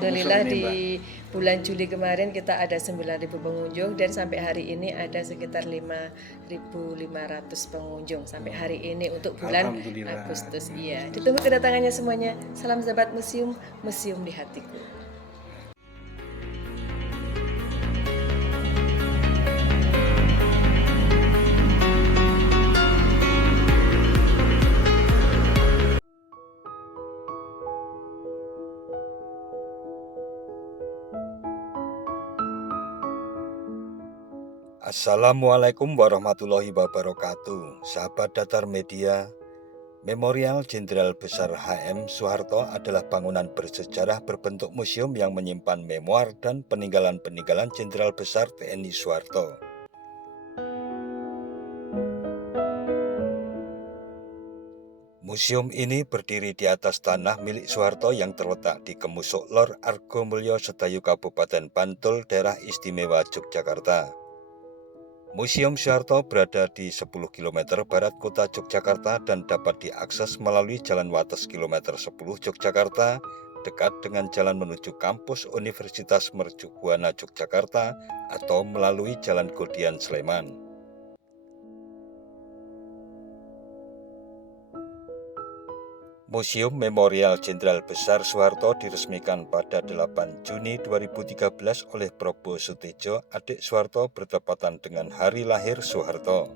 Alhamdulillah ini, di Mbak? bulan Juli kemarin kita ada 9.000 pengunjung dan sampai hari ini ada sekitar 5.500 pengunjung sampai hari ini untuk bulan Alhamdulillah. Agustus. Iya, ditunggu kedatangannya semuanya. Salam sahabat museum, museum di hatiku. Assalamualaikum warahmatullahi wabarakatuh. Sahabat Datar Media, Memorial Jenderal Besar HM Soeharto adalah bangunan bersejarah berbentuk museum yang menyimpan memoir dan peninggalan-peninggalan Jenderal Besar TNI Soeharto. Museum ini berdiri di atas tanah milik Soeharto yang terletak di Kemusuk Lor Argomulyo Sedayu Kabupaten Bantul, Daerah Istimewa Yogyakarta. Museum Soeharto berada di 10 km barat kota Yogyakarta dan dapat diakses melalui Jalan Wates kilometer 10 Yogyakarta, dekat dengan jalan menuju kampus Universitas Mercu Buana Yogyakarta atau melalui Jalan Godian Sleman. Museum Memorial Jenderal Besar Soeharto diresmikan pada 8 Juni 2013 oleh Prabowo Sutejo, adik Soeharto, bertepatan dengan hari lahir Soeharto.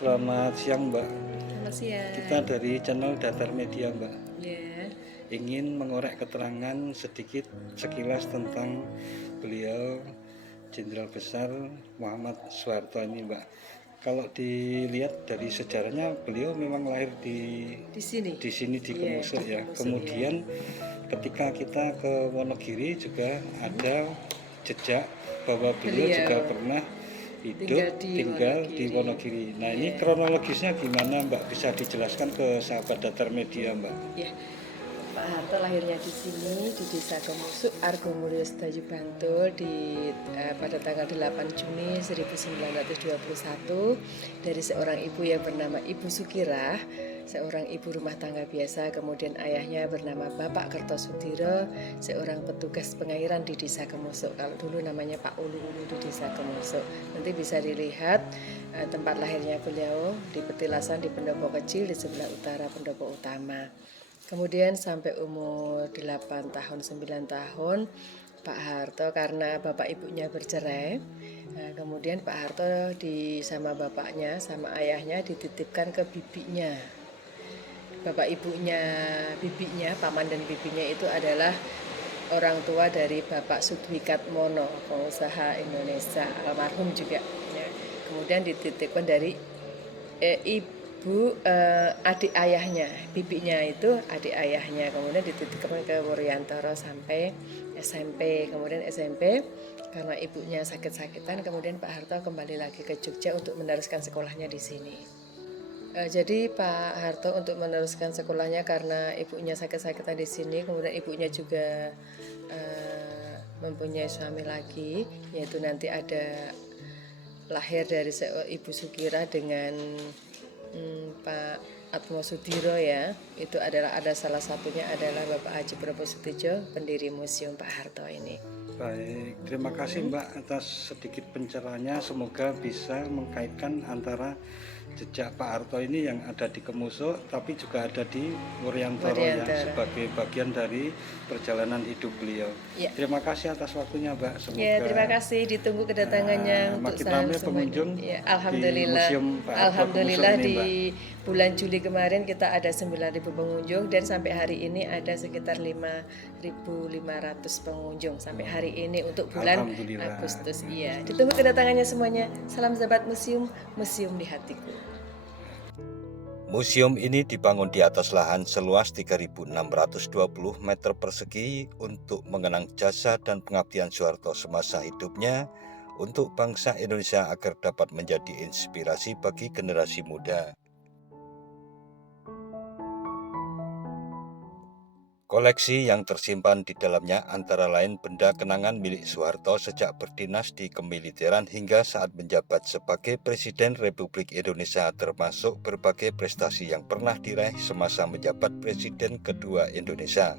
Selamat siang, Mbak. Selamat siang. Kita dari channel Datar Media, Mbak. Ya. Ingin mengorek keterangan sedikit sekilas tentang beliau Jenderal Besar Muhammad Soeharto ini, Mbak. Kalau dilihat dari sejarahnya, beliau memang lahir di sini. di Kemusuk, Di ya. Kemusuk, Kemudian ketika kita ke Wonogiri juga ada jejak bahwa beliau juga pernah hidup tinggal di Wonogiri. Nah, ini kronologisnya gimana, Mbak? Bisa dijelaskan ke sahabat Datar Media, Mbak? Ya, Pak Harto lahirnya di sini di Desa Kemusuk, Argomulyo Sedayu Bantul pada tanggal 8 Juni 1921 dari seorang ibu yang bernama Ibu Sukirah, seorang ibu rumah tangga biasa. Kemudian ayahnya bernama Bapak Kertosudiro, seorang petugas pengairan di Desa Kemusuk. Kalau dulu namanya Pak Ulu-Ulu di Desa Kemusuk. Nanti bisa dilihat tempat lahirnya beliau di petilasan di pendopo kecil di sebelah utara pendopo utama. Kemudian sampai umur 8 tahun, 9 tahun, Pak Harto karena bapak ibunya bercerai, kemudian Pak Harto sama bapaknya, sama ayahnya dititipkan ke bibinya. Bapak ibunya, bibinya, paman dan bibinya itu adalah orang tua dari Bapak Sudwikat Mono, pengusaha Indonesia, almarhum juga. Ya. Kemudian dititipkan dari adik ayahnya, bibinya itu adik ayahnya, kemudian dititipkan ke Wuryantoro sampai SMP. Kemudian SMP karena ibunya sakit-sakitan, kemudian Pak Harto kembali lagi ke Jogja untuk meneruskan sekolahnya di sini. Jadi Pak Harto untuk meneruskan sekolahnya karena ibunya sakit-sakitan di sini, kemudian ibunya juga mempunyai suami lagi, yaitu nanti ada lahir dari Ibu Sukira dengan Pak Atmo Sudiro, ya. Itu adalah salah satunya adalah Bapak Haji Prabowo Sutejo, pendiri Museum Pak Harto ini. Baik, terima kasih Mbak atas sedikit pencerahannya. Semoga bisa mengkaitkan antara jejak Pak Harto ini yang ada di Kemusuk, tapi juga ada di Wuryantoro ya, sebagai bagian dari perjalanan hidup beliau. Ya. Terima kasih atas waktunya, Mbak. Semoga terima kasih, ditunggu kedatangannya untuk makin ramai pengunjung Alhamdulillah. di Museum Pak Harto Alhamdulillah ini, di Mbak. bulan Juli kemarin kita ada 9.000 pengunjung dan sampai hari ini ada sekitar 5.500 pengunjung sampai hari ini untuk bulan Agustus. Iya, ditunggu kedatangannya semuanya. Salam sahabat museum, museum di hatiku. Museum ini dibangun di atas lahan seluas 3.620 meter persegi untuk mengenang jasa dan pengabdian Soeharto semasa hidupnya untuk bangsa Indonesia agar dapat menjadi inspirasi bagi generasi muda. Koleksi yang tersimpan di dalamnya antara lain benda kenangan milik Soeharto sejak berdinas di kemiliteran hingga saat menjabat sebagai Presiden Republik Indonesia, termasuk berbagai prestasi yang pernah diraih semasa menjabat Presiden kedua Indonesia.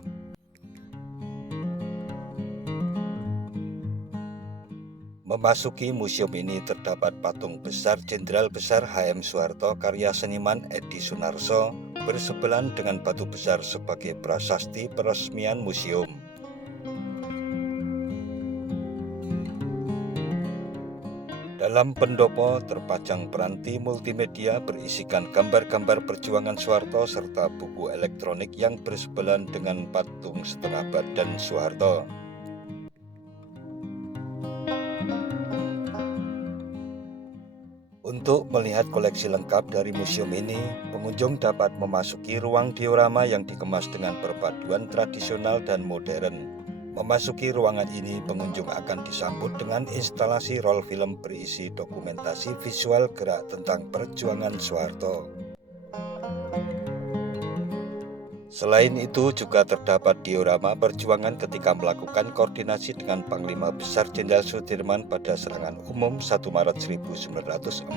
Memasuki museum ini terdapat patung besar Jenderal Besar HM Soeharto karya seniman Edi Sunarso bersebelahan dengan batu besar sebagai prasasti peresmian museum. Dalam pendopo terpajang peranti multimedia berisikan gambar-gambar perjuangan Soeharto serta buku elektronik yang bersebelahan dengan patung setengah badan Soeharto. Untuk melihat koleksi lengkap dari museum ini, pengunjung dapat memasuki ruang diorama yang dikemas dengan perpaduan tradisional dan modern. Memasuki ruangan ini, pengunjung akan disambut dengan instalasi roll film berisi dokumentasi visual gerak tentang perjuangan Soeharto. Selain itu juga terdapat diorama perjuangan ketika melakukan koordinasi dengan Panglima Besar Jenderal Sudirman pada serangan umum 1 Maret 1949.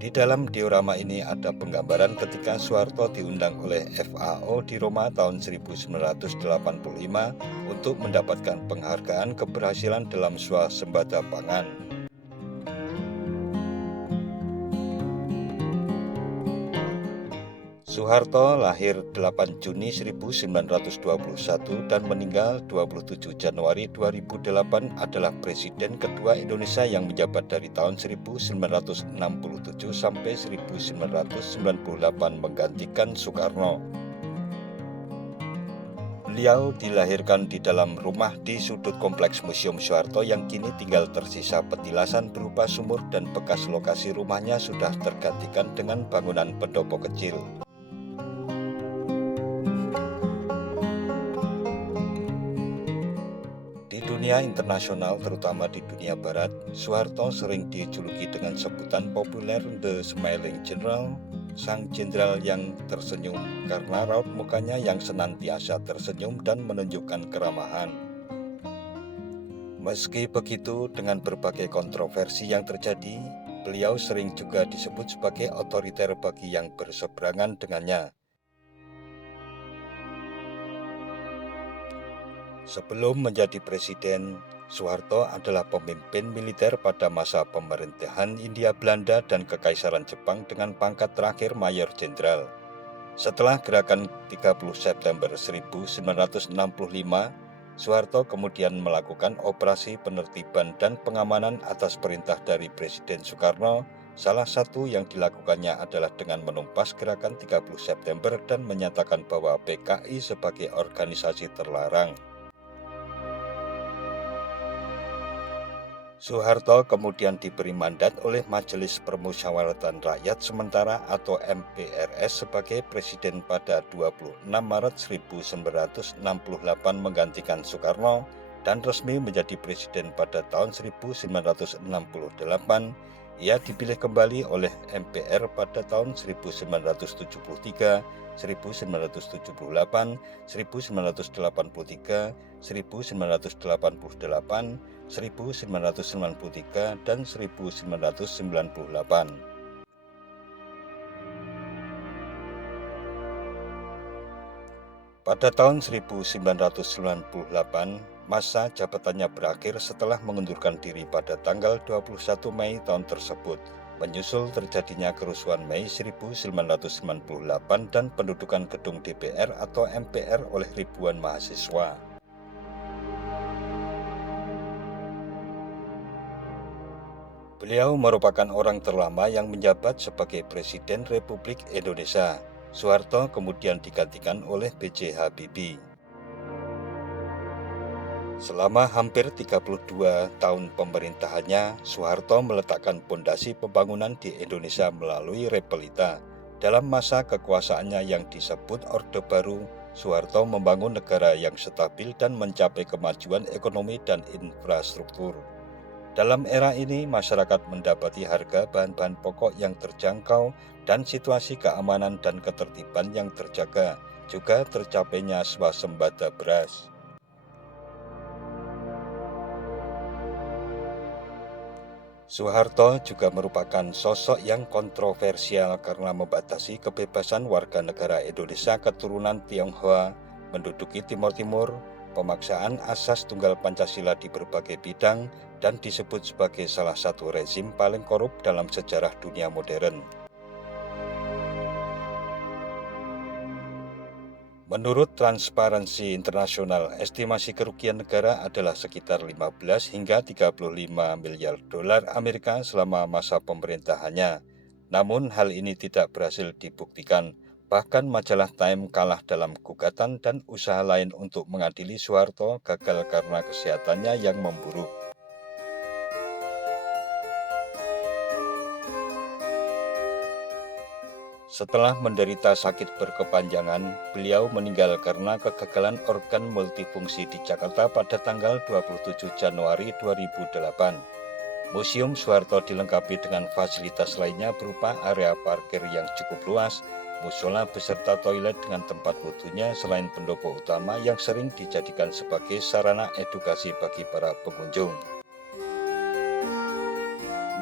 Di dalam diorama ini ada penggambaran ketika Soeharto diundang oleh FAO di Roma tahun 1985 untuk mendapatkan penghargaan keberhasilan dalam swasembada pangan. Soeharto lahir 8 Juni 1921 dan meninggal 27 Januari 2008 adalah Presiden kedua Indonesia yang menjabat dari tahun 1967 sampai 1998 menggantikan Soekarno. Beliau dilahirkan di dalam rumah di sudut kompleks Museum Soeharto yang kini tinggal tersisa petilasan berupa sumur dan bekas lokasi rumahnya sudah tergantikan dengan bangunan pendopo kecil. Di dunia internasional, terutama di dunia barat, Soeharto sering dijuluki dengan sebutan populer The Smiling General, sang jenderal yang tersenyum, karena raut mukanya yang senantiasa tersenyum dan menunjukkan keramahan. Meski begitu, dengan berbagai kontroversi yang terjadi, beliau sering juga disebut sebagai otoriter bagi yang berseberangan dengannya. Sebelum menjadi presiden, Soeharto adalah pemimpin militer pada masa pemerintahan Hindia Belanda dan Kekaisaran Jepang dengan pangkat terakhir Mayor Jenderal. Setelah gerakan 30 September 1965, Soeharto kemudian melakukan operasi penertiban dan pengamanan atas perintah dari Presiden Soekarno. Salah satu yang dilakukannya adalah dengan menumpas gerakan 30 September dan menyatakan bahwa PKI sebagai organisasi terlarang. Soeharto kemudian diberi mandat oleh Majelis Permusyawaratan Rakyat Sementara atau MPRS sebagai presiden pada 26 Maret 1968 menggantikan Soekarno dan resmi menjadi presiden pada tahun 1968. Ia dipilih kembali oleh MPR pada tahun 1973, 1978, 1983, 1988, 1993, dan 1998. Pada tahun 1998, masa jabatannya berakhir setelah mengundurkan diri pada tanggal 21 Mei tahun tersebut, menyusul terjadinya kerusuhan Mei 1998 dan pendudukan gedung DPR atau MPR oleh ribuan mahasiswa. Beliau merupakan orang terlama yang menjabat sebagai Presiden Republik Indonesia. Soeharto kemudian digantikan oleh B.J. Habibie. Selama hampir 32 tahun pemerintahannya, Soeharto meletakkan pondasi pembangunan di Indonesia melalui Repelita. Dalam masa kekuasaannya yang disebut Orde Baru, Soeharto membangun negara yang stabil dan mencapai kemajuan ekonomi dan infrastruktur. Dalam era ini, masyarakat mendapati harga bahan-bahan pokok yang terjangkau dan situasi keamanan dan ketertiban yang terjaga, juga tercapainya swasembada beras. Soeharto juga merupakan sosok yang kontroversial karena membatasi kebebasan warga negara Indonesia keturunan Tionghoa menduduki Timur Timur, pemaksaan asas tunggal Pancasila di berbagai bidang, dan disebut sebagai salah satu rezim paling korup dalam sejarah dunia modern. Menurut Transparansi Internasional, estimasi kerugian negara adalah sekitar 15 hingga 35 miliar dolar Amerika selama masa pemerintahannya. Namun hal ini tidak berhasil dibuktikan. Bahkan majalah Time kalah dalam gugatan dan usaha lain untuk mengadili Soeharto gagal karena kesehatannya yang memburuk. Setelah menderita sakit berkepanjangan, beliau meninggal karena kegagalan organ multifungsi di Jakarta pada tanggal 27 Januari 2008. Museum Soeharto dilengkapi dengan fasilitas lainnya berupa area parkir yang cukup luas, musola beserta toilet dengan tempat wudhunya selain pendopo utama yang sering dijadikan sebagai sarana edukasi bagi para pengunjung.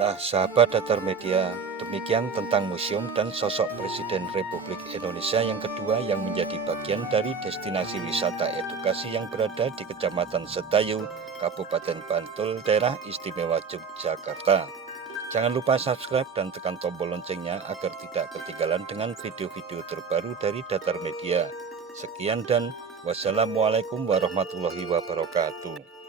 Nah, sahabat Datar Media, demikian tentang museum dan sosok Presiden Republik Indonesia yang kedua yang menjadi bagian dari destinasi wisata edukasi yang berada di Kecamatan Sedayu, Kabupaten Bantul, Daerah Istimewa Yogyakarta. Jangan lupa subscribe dan tekan tombol loncengnya agar tidak ketinggalan dengan video-video terbaru dari Datar Media. Sekian dan wassalamualaikum warahmatullahi wabarakatuh.